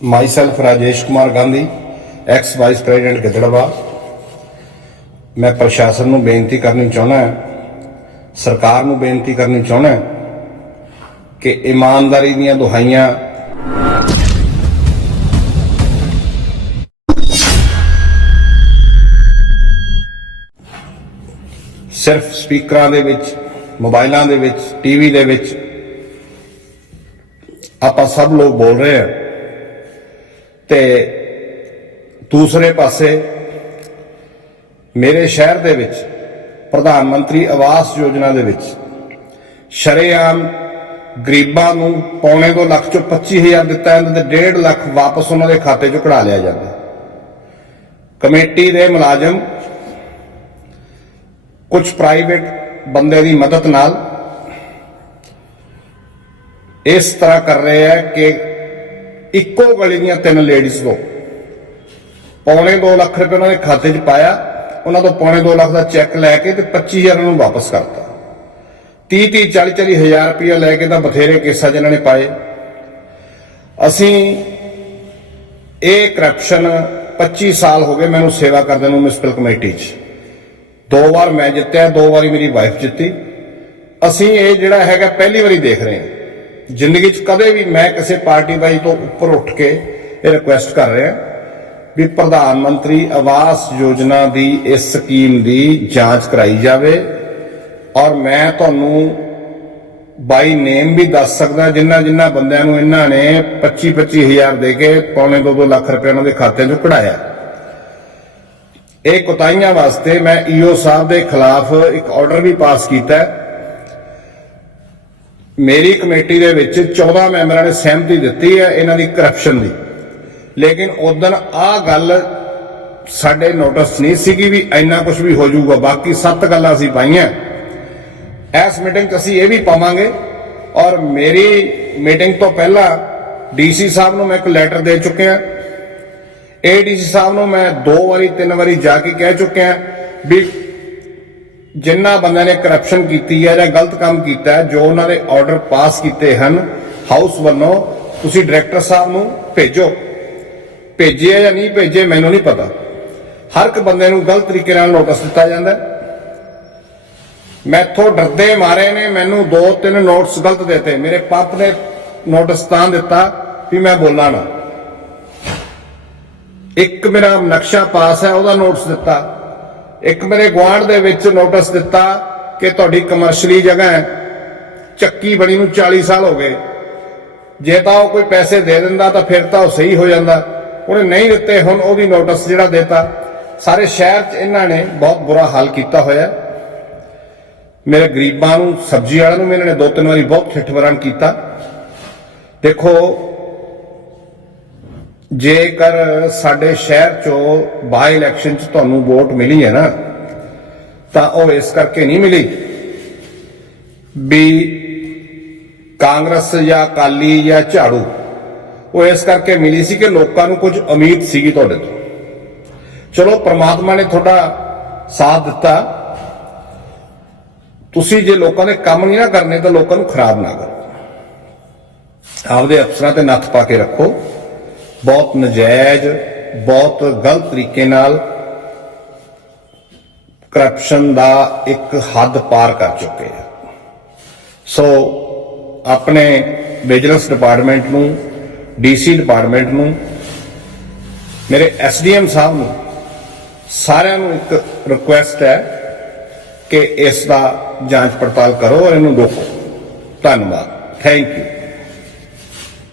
Myself Rajesh Kumar Gandhi ex vice president ਗਿੱਦੜਵਾ ਮੈਂ ਪ੍ਰਸ਼ਾਸਨ ਨੂੰ ਬੇਨਤੀ ਕਰਨੀ ਚਾਹੁੰਦਾ ਹਾਂ, ਸਰਕਾਰ ਨੂੰ ਬੇਨਤੀ ਕਰਨੀ ਚਾਹੁੰਦਾ ਹਾਂ ਕਿ ਇਮਾਨਦਾਰੀ ਦੀਆਂ ਦੁਹਾਈਆਂ ਸਿਰਫ ਸਪੀਕਰਾਂ ਦੇ ਵਿੱਚ, ਮੋਬਾਈਲਾਂ ਦੇ ਵਿੱਚ, ਟੀਵੀ ਦੇ ਵਿੱਚ ਆਪਾਂ ਸਭ ਲੋਕ ਬੋਲ ਰਹੇ ਹਾਂ। ਤੇ ਦੂਸਰੇ ਪਾਸੇ ਮੇਰੇ ਸ਼ਹਿਰ ਦੇ ਵਿੱਚ ਪ੍ਰਧਾਨ ਮੰਤਰੀ ਆਵਾਸ ਯੋਜਨਾ ਦੇ ਵਿੱਚ ਸ਼ਰੇਆਮ ਗਰੀਬਾਂ ਨੂੰ ਪੌਣੇ 2 ਲੱਖ ਚੋਂ 25000 ਦਿੱਤਾ ਜਾਂਦਾ ਤੇ 1.5 ਲੱਖ ਵਾਪਸ ਉਹਨਾਂ ਦੇ ਖਾਤੇ ਚੋਂ ਕਢਾ ਲਿਆ ਜਾਂਦਾ। ਕਮੇਟੀ ਦੇ ਮੁਲਾਜ਼ਮ, ਕੁਝ ਪ੍ਰਾਈਵੇਟ ਬੰਦੇ ਦੀ ਮਦਦ ਨਾਲ ਇਸ ਤਰ੍ਹਾਂ ਕਰ ਰਹੇ ਹੈ ਕਿ ਇੱਕੋ ਗਲੀ ਦੀਆਂ ਤਿੰਨ ਲੇਡੀਜ਼ ਤੋਂ ਪੌਣੇ 2 ਲੱਖ ਰੁਪਏ ਉਹਨਾਂ ਦੇ ਖਾਤੇ 'ਚ ਪਾਇਆ, ਉਹਨਾਂ ਤੋਂ ਪੌਣੇ 2 ਲੱਖ ਦਾ ਚੈੱਕ ਲੈ ਕੇ ਤੇ 25000 ਨੂੰ ਵਾਪਸ ਕਰਤਾ। 30 30 40 40 ਹਜ਼ਾਰ ਰੁਪਏ ਲੈ ਕੇ ਤਾਂ ਬਥੇਰੇ ਕੇਸਾਂ 'ਚ ਇਹਨਾਂ ਨੇ ਪਾਏ। ਅਸੀਂ ਇਹ ਕਰਪਸ਼ਨ 25 ਸਾਲ ਹੋ ਗਏ ਮੈਨੂੰ ਸੇਵਾ ਕਰਦੇ ਨੂੰ ਮਿਊਨਿਸਪਲ ਕਮੇਟੀ 'ਚ। ਦੋ ਵਾਰ ਮੈਂ ਜਿੱਤਿਆ, ਦੋ ਵਾਰੀ ਮੇਰੀ ਵਾਈਫ ਜਿੱਤੀ। ਅਸੀਂ ਇਹ ਜਿਹੜਾ ਹੈਗਾ ਪਹਿਲੀ ਵਾਰੀ ਦੇਖ ਰਹੇ ਹਾਂ। ਜ਼ਿੰਦਗੀ 'ਚ ਕਦੇ ਵੀ ਮੈਂ ਕਿਸੇ ਪਾਰਟੀ ਬਾਈ ਤੋਂ ਉੱਪਰ ਉੱਠ ਕੇ ਇਹ ਰਿਕੁਐਸਟ ਕਰ ਰਿਹਾ ਵੀ ਪ੍ਰਧਾਨ ਮੰਤਰੀ ਆਵਾਸ ਯੋਜਨਾ ਦੀ ਇਸ ਸਕੀਮ ਦੀ ਜਾਂਚ ਕਰਾਈ ਜਾਵੇ ਔਰ ਮੈਂ ਤੁਹਾਨੂੰ ਬਾਈ ਨੇਮ ਵੀ ਦੱਸ ਸਕਦਾ ਜਿੰਨਾ ਜਿੰਨਾ ਬੰਦਿਆਂ ਨੂੰ ਇਹਨਾਂ ਨੇ 25 25000 ਦੇ ਕੇ ਪੌਣੇ 2-2 ਲੱਖ ਰੁਪਏ ਉਹਨਾਂ ਦੇ ਖਾਤੇ 'ਚੋਂ ਕਢਾਇਆ। ਇਹ ਕੁਤਾਈਆਂ ਵਾਸਤੇ ਮੈਂ ਈਓ ਸਾਹਿਬ ਦੇ ਖਿਲਾਫ ਇੱਕ ਆਰਡਰ ਵੀ ਪਾਸ ਕੀਤਾ ਹੈ। ਮੇਰੀ ਕਮੇਟੀ ਦੇ ਵਿੱਚ 14 ਮੈਂਬਰਾਂ ਨੇ ਸਹਿਮਤੀ ਦਿੱਤੀ ਹੈ ਇਹਨਾਂ ਦੀ ਕਰਪਸ਼ਨ ਦੀ। ਲੇਕਿਨ ਉਦੋਂ ਆਹ ਗੱਲ ਸਾਡੇ ਨੋਟਿਸ ਨਹੀਂ ਸੀਗੀ ਵੀ ਇੰਨਾ ਕੁਝ ਵੀ ਹੋ ਜਾਊਗਾ, ਬਾਕੀ ਸੱਤ ਗੱਲਾਂ ਅਸੀਂ ਪਾਈਆਂ। ਇਸ ਮੀਟਿੰਗ 'ਚ ਅਸੀਂ ਇਹ ਵੀ ਪਾਵਾਂਗੇ ਔਰ ਮੇਰੀ ਮੀਟਿੰਗ ਤੋਂ ਪਹਿਲਾਂ ਡੀਸੀ ਸਾਹਿਬ ਨੂੰ ਮੈਂ ਇੱਕ ਲੈਟਰ ਦੇ ਚੁੱਕਿਆ। ਏਡੀਸੀ ਸਾਹਿਬ ਨੂੰ ਮੈਂ ਦੋ ਵਾਰੀ, ਤਿੰਨ ਵਾਰੀ ਜਾ ਕੇ ਕਹਿ ਚੁੱਕਿਆ ਵੀ ਜਿਨ੍ਹਾਂ ਬੰਦਿਆਂ ਨੇ ਕਰਪਸ਼ਨ ਕੀਤੀ ਹੈ ਜਾਂ ਗਲਤ ਕੰਮ ਕੀਤਾ ਹੈ, ਜੋ ਉਹਨਾਂ ਨੇ ਆਰਡਰ ਪਾਸ ਕੀਤੇ ਹਨ ਹਾਊਸ ਵੱਲੋਂ, ਤੁਸੀਂ ਡਾਇਰੈਕਟਰ ਸਾਹਿਬ ਨੂੰ ਭੇਜੋ। ਭੇਜਿਆ ਜਾਂ ਨਹੀਂ ਭੇਜੇ, ਮੈਨੂੰ ਨਹੀਂ ਪਤਾ। ਹਰ ਇੱਕ ਬੰਦੇ ਨੂੰ ਗਲਤ ਤਰੀਕੇ ਨਾਲ ਨੋਟਿਸ ਦਿੱਤਾ ਜਾਂਦਾ ਹੈ। ਮੈਥੋਂ ਡਰਦੇ ਮਾਰੇ ਨੇ, ਮੈਨੂੰ ਦੋ ਤਿੰਨ ਨੋਟਸ ਗਲਤ ਦਿੱਤੇ। ਮੇਰੇ ਪਾਪ ਨੇ ਨੋਟਿਸ ਤਾਂ ਦਿੱਤਾ ਵੀ ਮੈਂ ਬੋਲਾਂ ਨਾ। ਇੱਕ ਮੇਰਾ ਨਕਸ਼ਾ ਪਾਸ ਹੈ, ਉਹਦਾ ਨੋਟਿਸ ਦਿੱਤਾ। ਇੱਕ ਮੇਰੇ ਗੁਆਂਢ ਦੇ ਵਿੱਚ ਨੋਟਿਸ ਦਿੱਤਾ ਕਿ ਤੁਹਾਡੀ ਕਮਰਸ਼ੀਅਲੀ ਜਗ੍ਹਾ ਹੈ। ਚੱਕੀ ਬਣੀ ਨੂੰ 40 ਸਾਲ ਹੋ ਗਏ। ਜੇ ਤਾਂ ਉਹ ਕੋਈ ਪੈਸੇ ਦੇ ਦਿੰਦਾ ਤਾਂ ਫਿਰ ਤਾਂ ਉਹ ਸਹੀ ਹੋ ਜਾਂਦਾ। ਉਹਨੇ ਨਹੀਂ ਦਿੱਤੇ, ਹੁਣ ਉਹ ਵੀ ਨੋਟਿਸ ਜਿਹੜਾ ਦਿੱਤਾ। ਸਾਰੇ ਸ਼ਹਿਰ 'ਚ ਇਹਨਾਂ ਨੇ ਬਹੁਤ ਬੁਰਾ ਹਾਲ ਕੀਤਾ ਹੋਇਆ। ਮੇਰੇ ਗਰੀਬਾਂ ਨੂੰ, ਸਬਜ਼ੀ ਵਾਲਿਆਂ ਨੂੰ ਵੀ ਇਹਨਾਂ ਨੇ ਦੋ ਤਿੰਨ ਵਾਰੀ ਬਹੁਤ ਠਿੱਠਵਰਨ ਕੀਤਾ। ਦੇਖੋ ਜੇਕਰ ਸਾਡੇ ਸ਼ਹਿਰ ਚੋਂ ਬਾਈ ਇਲੈਕਸ਼ਨ ਚ ਤੁਹਾਨੂੰ ਵੋਟ ਮਿਲੀ ਹੈ ਨਾ, ਤਾਂ ਉਹ ਇਸ ਕਰਕੇ ਨਹੀਂ ਮਿਲੀ ਵੀ ਕਾਂਗਰਸ ਜਾਂ ਅਕਾਲੀ ਜਾਂ ਝਾੜੂ। ਉਹ ਇਸ ਕਰਕੇ ਮਿਲੀ ਸੀ ਕਿ ਲੋਕਾਂ ਨੂੰ ਕੁਝ ਉਮੀਦ ਸੀਗੀ ਤੁਹਾਡੇ ਤੋਂ। ਚਲੋ, ਪ੍ਰਮਾਤਮਾ ਨੇ ਤੁਹਾਡਾ ਸਾਥ ਦਿੱਤਾ। ਤੁਸੀਂ ਜੇ ਲੋਕਾਂ ਦੇ ਕੰਮ ਨਹੀਂ ਨਾ ਕਰਨੇ, ਤਾਂ ਲੋਕਾਂ ਨੂੰ ਖਰਾਬ ਨਾ ਕਰੋ। ਆਪਦੇ ਅਫਸਰਾਂ ਤੇ ਨੱਥ ਪਾ ਕੇ ਰੱਖੋ। ਬਹੁਤ ਨਜਾਇਜ਼, ਬਹੁਤ ਗਲਤ ਤਰੀਕੇ ਨਾਲ ਕਰਪਸ਼ਨ ਦਾ ਇੱਕ ਹੱਦ ਪਾਰ ਕਰ ਚੁੱਕੇ ਆ। ਸੋ ਆਪਣੇ ਵਿਜੀਲੈਂਸ ਡਿਪਾਰਟਮੈਂਟ ਨੂੰ ਡੀਸੀ ਡਿਪਾਰਟਮੈਂਟ ਨੂੰ, ਮੇਰੇ ਐਸਡੀਐਮ ਸਾਹਿਬ ਨੂੰ, ਸਾਰਿਆਂ ਨੂੰ ਇੱਕ ਰਿਕੁਐਸਟ ਹੈ ਕਿ ਇਸ ਦਾ ਜਾਂਚ ਪੜਤਾਲ ਕਰੋ ਔਰ ਇਹਨੂੰ ਰੋਕੋ। ਧੰਨਵਾਦ। Thank you